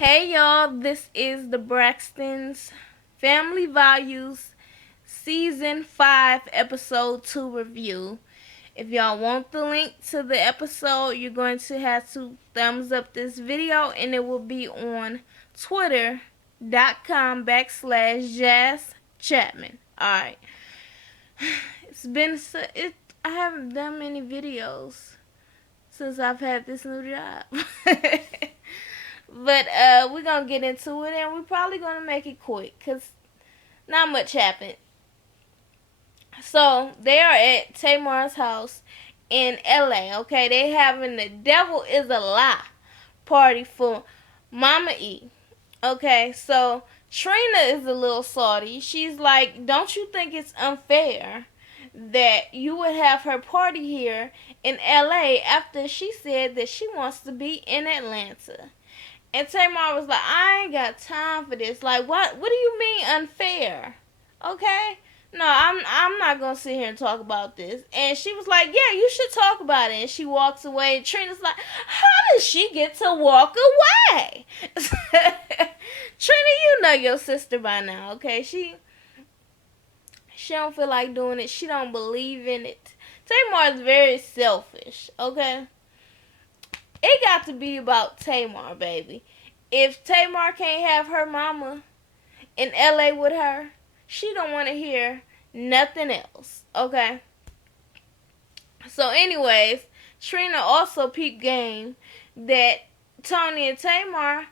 Hey y'all, this is the Braxton'S Family Values Season 5 Episode 2 review. If y'all want the link to the episode, you're going to have to thumbs up this video and it will be on twitter.com/Jazz Chapman. Alright. It's been, I haven't done many videos since I've had this new job. But we're going to get into it, and we're probably going to make it quick because not much happened. So, they are at Tamar's house in LA, okay? They having the Devil is a Lie party for Mama E. Okay, so Trina is a little salty. She's like, don't you think it's unfair that you would have her party here in LA after she said that she wants to be in Atlanta? And Tamar was like, I ain't got time for this. Like, what do you mean unfair? Okay? No, I'm not gonna sit here and talk about this. And she was like, yeah, you should talk about it. And she walks away, and Trina's like, how did she get to walk away? Trina, you know your sister by now, okay? She don't feel like doing it. She don't believe in it. Tamar is very selfish, okay? It got to be about Tamar, baby. If Tamar can't have her mama in LA with her, she don't want to hear nothing else. Okay? So anyways, Trina also peeped game that Toni and Tamar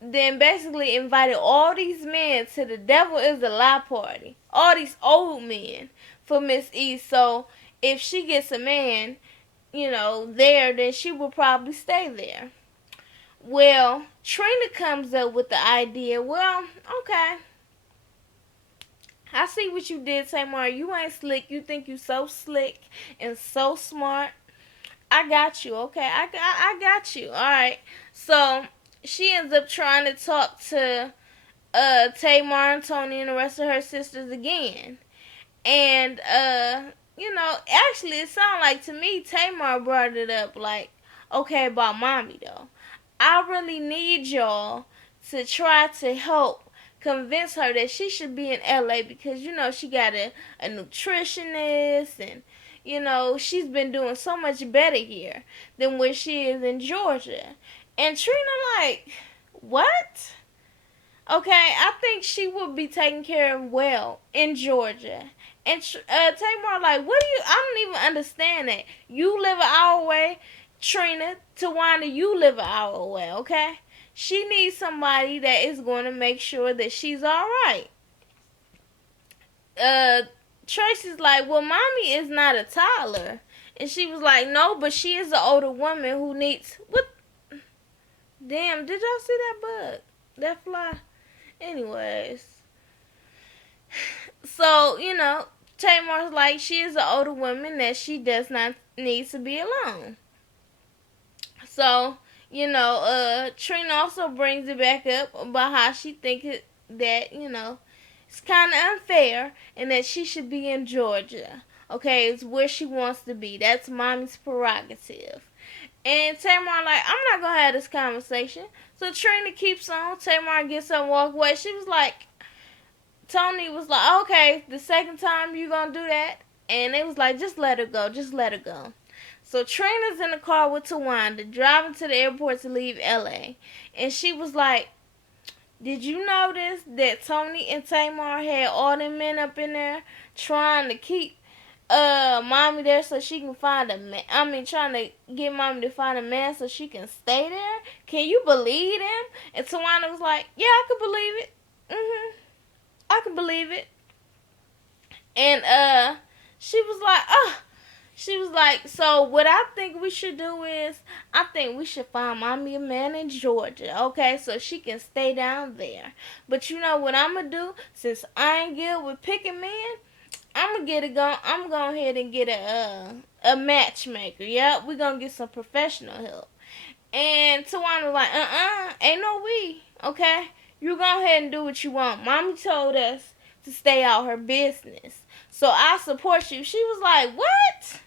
then basically invited all these men to the Devil is a Lie party. All these old men for Miss E. So if she gets a man, there, then she will probably stay there. Well, Trina comes up with the idea, well, okay, I see what you did, Tamar. You ain't slick. You think you so slick and so smart. I got you, okay? I got you. Alright. So, she ends up trying to talk to Tamar and Toni and the rest of her sisters again. And, actually, it sounded like to me, Tamar brought it up, like, okay, about mommy, though. I really need y'all to try to help convince her that she should be in LA because, she got a nutritionist and, she's been doing so much better here than where she is in Georgia. And Trina, like, what? Okay, I think she would be taken care of well in Georgia. And Tamar, like, what do you? I don't even understand that. You live an hour away, Trina. Tawana, you live an hour away. Okay, she needs somebody that is going to make sure that she's all right. Tracy's like, well, mommy is not a toddler, and she was like, no, but she is an older woman who needs what? Damn, did y'all see that bug? That fly? Anyways, so, Tamar's like, she is an older woman that she does not need to be alone. So, Trina also brings it back up about how she thinks that, it's kind of unfair and that she should be in Georgia. Okay, it's where she wants to be. That's mommy's prerogative. And Tamar like, I'm not going to have this conversation. So Trina keeps on. Tamar gets up and walk away. She was like, Toni was like, okay, the second time you going to do that. And it was like, just let her go. Just let her go. So Trina's in the car with Tawanda, driving to the airport to leave LA. And she was like, did you notice that Toni and Tamar had all them men up in there trying to keep mommy there so she can find a man? I mean, trying to get mommy to find a man so she can stay there? Can you believe them? And Tawanda was like, yeah, I could believe it. I can believe it. And she was like, so what I think we should do is, I think we should find mommy a man in Georgia, okay, so she can stay down there. But you know what I'm gonna do? Since I ain't good with picking men, I'm gonna go ahead and get a matchmaker. Yep, we're gonna get some professional help. And Tawana was like, ain't no we, okay? You go ahead and do what you want. Mommy told us to stay out her business. So I support you. She was like, what?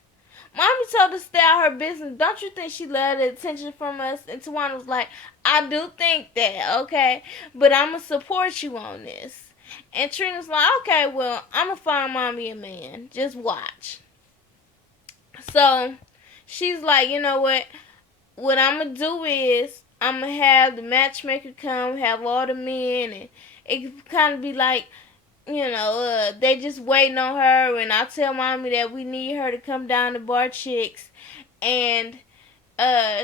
Mommy told us to stay out her business. Don't you think she loved the attention from us? And Tawana was like, I do think that, okay? But I'm going to support you on this. And Trina's like, okay, well, I'm going to find mommy a man. Just watch. So she's like, you know what? What I'm going to do is I'm going to have the matchmaker come, have all the men, and it kind of be like, they just waiting on her, and I tell mommy that we need her to come down to Bar Chicks, and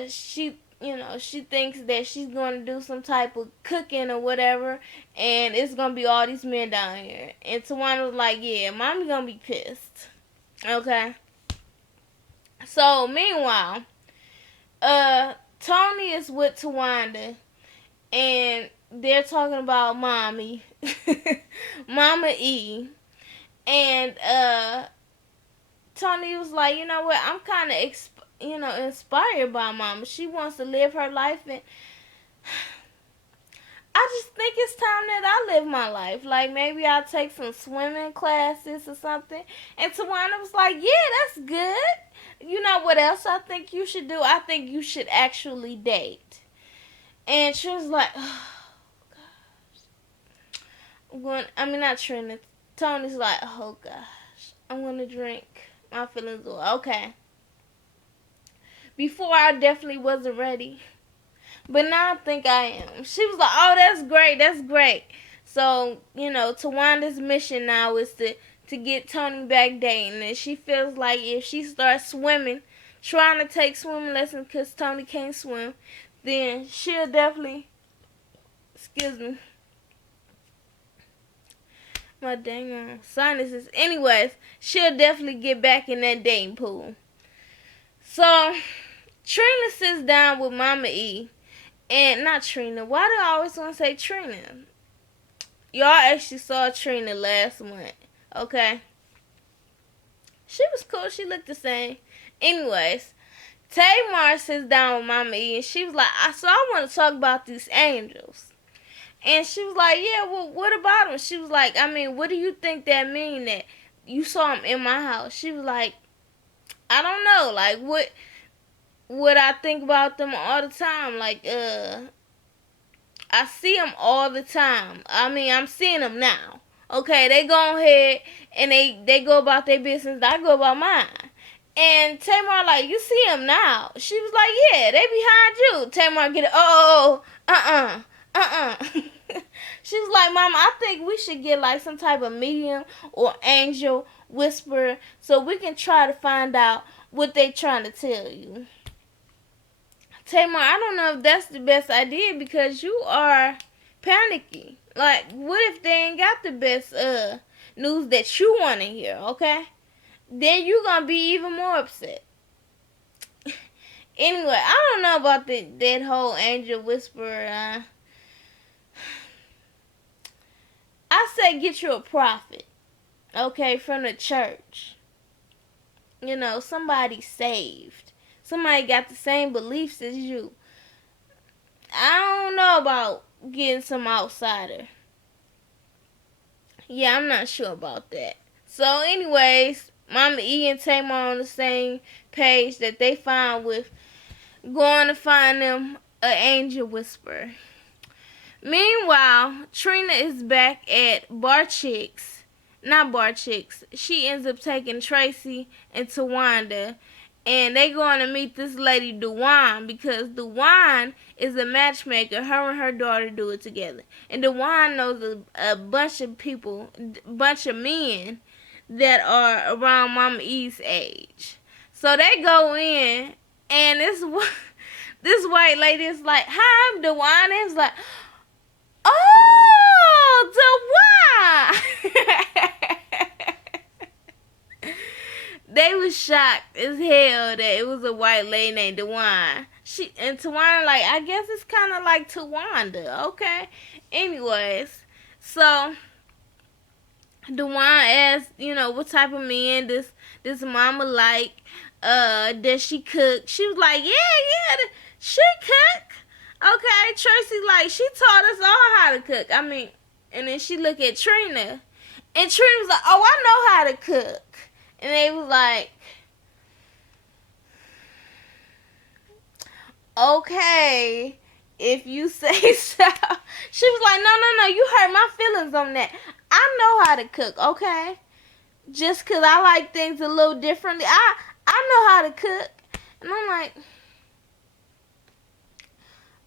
she thinks that she's going to do some type of cooking or whatever, and it's going to be all these men down here. And Tawana was like, yeah, mommy going to be pissed. Okay. So, meanwhile, Toni is with Tawanda, and they're talking about mommy, Mama E, and Toni was like, you know what, I'm kind of inspired by mama. She wants to live her life, and I just think it's time that I live my life. Like, maybe I'll take some swimming classes or something. And Tawana was like, yeah, that's good. You know what else I think you should do? I think you should actually date. And she was like, oh, gosh. Not Trina. Tony's like, oh, gosh. I'm going to drink. My feelings were okay. Before, I definitely wasn't ready. But now I think I am. She was like, oh, that's great. That's great. So, Tawanda's mission now is to get Toni back dating. And she feels like if she starts swimming, trying to take swimming lessons because Toni can't swim, then she'll definitely, excuse me, my dang sinuses. Anyways, she'll definitely get back in that dating pool. So, Trina sits down with Mama E. And not Trina. Why do I always want to say Trina? Y'all actually saw Trina last month. Okay? She was cool. She looked the same. Anyways, Tamar sits down with Mama E. And she was like, so I want to talk about these angels. And she was like, yeah, well, what about them? She was like, what do you think that mean that you saw them in my house? She was like, I don't know. Like, what I think about them all the time. Like, I see them all the time. I'm seeing them now. Okay, they go ahead and they go about their business. I go about mine. And Tamar like, you see them now. She was like, yeah, they behind you. Tamar get it. She was like, Mama, I think we should get like some type of medium or angel whisperer so we can try to find out what they trying to tell you. Tamar, I don't know if that's the best idea because you are panicky. Like, what if they ain't got the best news that you want to hear, okay? Then you going to be even more upset. Anyway, I don't know about that whole angel whisperer. I say get you a prophet, okay, from the church. Somebody saved. Somebody got the same beliefs as you. I don't know about getting some outsider. Yeah, I'm not sure about that. So, anyways, Mama E and Tamar on the same page that they found with going to find them an angel whisperer. Meanwhile, Trina is back at Bar Chicks. Not Bar Chicks. She ends up taking Tracy and Tawanda. And they going to meet this lady, Dewan, because Dewan is a matchmaker. Her and her daughter do it together. And Dewan knows a bunch of people, bunch of men that are around Mama E's age. So they go in, and this white lady is like, hi, I'm Dewan. And it's like, oh, Dewan. They was shocked as hell that it was a white lady named Dewan. And Tawanda like, I guess it's kind of like Tawanda, okay? Anyways, so Dewan asked, what type of man this mama like? Does she cook? She was like, yeah, she cook. Okay, Tracy like, she taught us all how to cook. And then she looked at Trina, and Trina was like, oh, I know how to cook. And they was like, Okay, if you say so. She was like, no, you hurt my feelings on that. I know how to cook, okay? Just 'cause I like things a little differently. I know how to cook. And I'm like,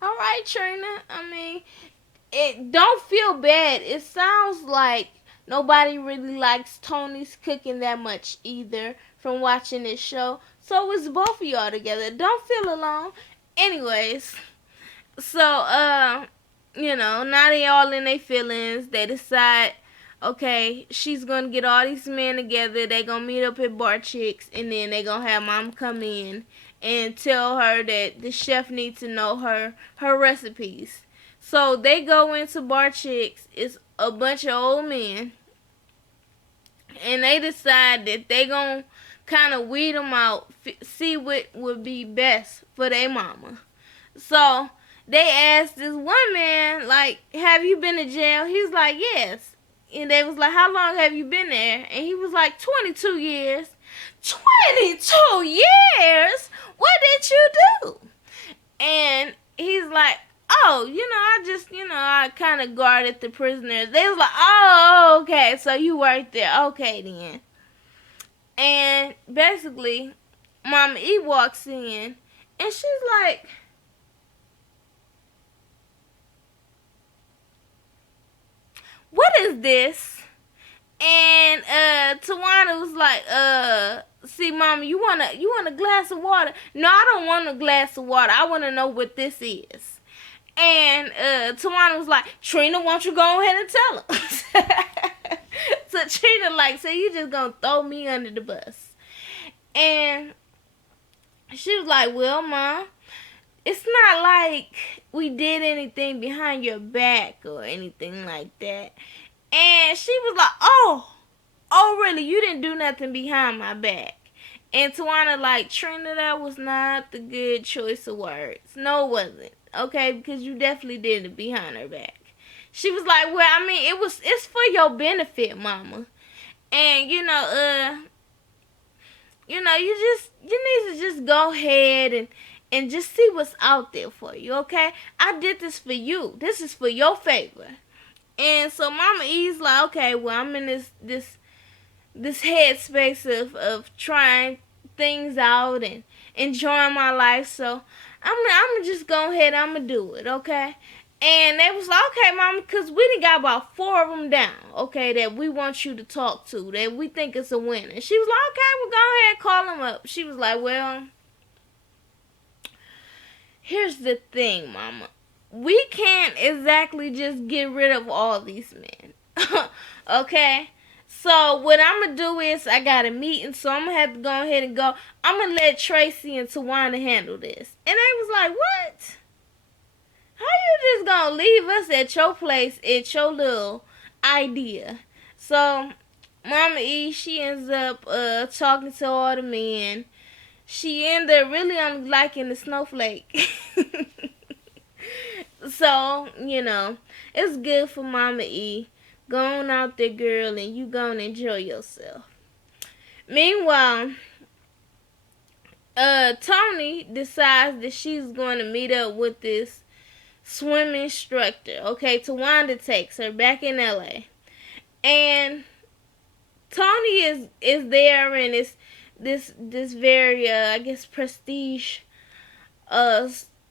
all right, Trina. I mean, it don't feel bad. It sounds like nobody really likes Toni's cooking that much either from watching this show. So it's both of y'all together. Don't feel alone. Anyways, so now they all in their feelings. They decide, okay, she's gonna get all these men together. They gonna meet up at Bar Chicks, and then they gonna have Mom come in and tell her that the chef needs to know her recipes. So they go into Bar Chicks. It's a bunch of old men, and they decide that they gonna kind of weed them out, see what would be best for their mama. So they asked this one man, like, have you been to jail? He was like, yes. And they was like, how long have you been there? And he was like, 22 years. 22 years? What did you do? And he's like, oh, I kind of guarded the prisoners. They was like, oh, okay, so you worked there. Okay, then. And basically, Mama E walks in, and she's like, what is this? And Tawana was like, see, Mama, you want a glass of water? No, I don't want a glass of water. I want to know what this is. And Tawana was like, Trina, why don't you go ahead and tell her? So Trina like, so you just gonna throw me under the bus? And she was like, well, Mom, it's not like we did anything behind your back or anything like that. And she was like, oh, really? You didn't do nothing behind my back? And Tawana like, Trina, that was not the good choice of words. No, it wasn't. Okay, because you definitely did it behind her back. She was like, well, I mean, it's for your benefit, Mama. And you need to just go ahead and just see what's out there for you, okay? I did this for you. This is for your favor. And so Mama E's like, okay, well, I'm in this headspace of trying things out and enjoying my life, so I'm just go ahead, I'm gonna do it, okay? And they was like, okay, Mama, because we done got about 4 of them down, okay, that we want you to talk to, that we think is a winner. She was like, okay, well, go ahead, call them up. She was like, well, here's the thing, Mama. We can't exactly just get rid of all these men, okay? So what I'm going to do is I got a meeting, so I'm going to have to go ahead and go. I'm going to let Tracy and Tawana handle this. And they was like, what? How you just going to leave us at your place, at your little idea? So Mama E, she ends up talking to all the men. She ended up really only liking the snowflake. So, it's good for Mama E. Go on out there, girl, and you gonna enjoy yourself. Meanwhile, Toni decides that she's going to meet up with this swim instructor. Okay, Tawanda takes her back in LA. And Toni is there, and it's this very I guess prestige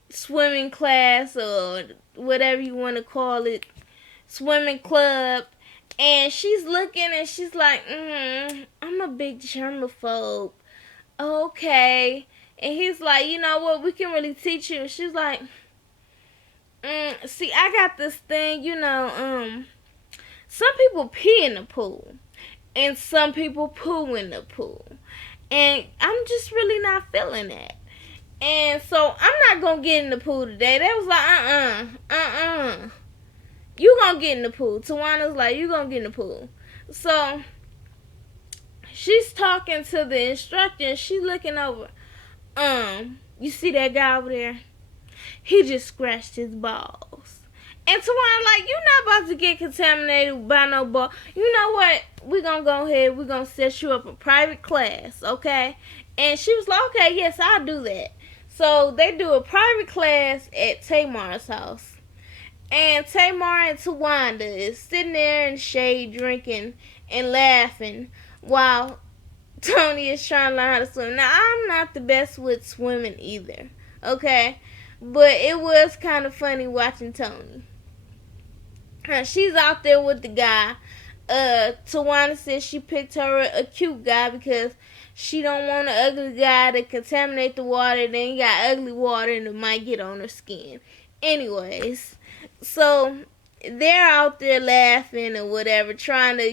swimming class or whatever you want to call it, swimming club. And she's looking and she's like, I'm a big germaphobe. Okay. And he's like, you know what, we can really teach you. And she's like, see, I got this thing, some people pee in the pool and some people poo in the pool. And I'm just really not feeling that. And so I'm not going to get in the pool today. They was like, you going to get in the pool. Tawana's like, you going to get in the pool. So she's talking to the instructor and she's looking over. You see that guy over there? He just scratched his balls. And Tawana like, you not about to get contaminated by no ball. You know what? We're going to go ahead. We're going to set you up a private class, okay? And she was like, okay, yes, I'll do that. So they do a private class at Tamar's house. And Tamar and Tawanda is sitting there in the shade drinking and laughing while Toni is trying to learn how to swim. Now, I'm not the best with swimming either, okay? But it was kind of funny watching Toni. She's out there with the guy. Tawanda says she picked her a cute guy because she don't want an ugly guy to contaminate the water. Then you got ugly water and it might get on her skin. Anyways, so they're out there laughing or whatever, trying to,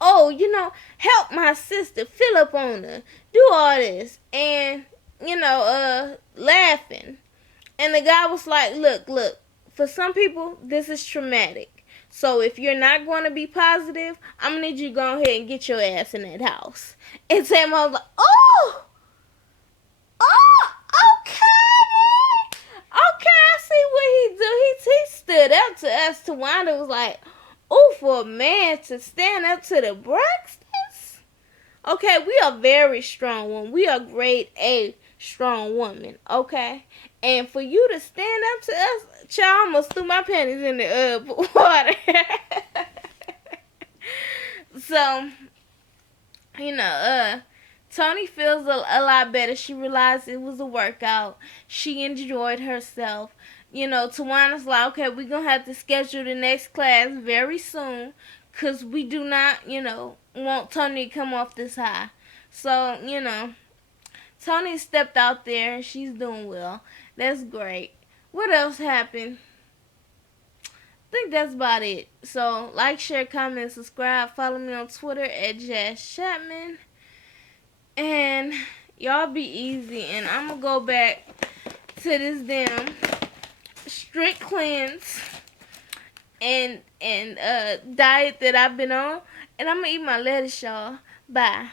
help my sister, fill up on her, do all this, and, laughing. And the guy was like, look, for some people, this is traumatic. So if you're not going to be positive, I'm going to need you to go ahead and get your ass in that house. And Sam was like, oh, okay. Okay, I see what he do. He stood up to us. Tawanda was like, oh, for a man to stand up to the Braxton'S? Okay, we are very strong women. We are grade A strong women, okay? And for you to stand up to us, child, I almost threw my panties in the water. So, Toni feels a lot better. She realized it was a workout. She enjoyed herself. Tawanda's like, okay, we're going to have to schedule the next class very soon because we do not, want Toni to come off this high. So, Toni stepped out there and she's doing well. That's great. What else happened? I think that's about it. So, like, share, comment, subscribe. Follow me on Twitter at Jazz Chapman. And y'all be easy. And I'm going to go back to this damn strict cleanse and diet that I've been on. And I'm going to eat my lettuce, y'all. Bye.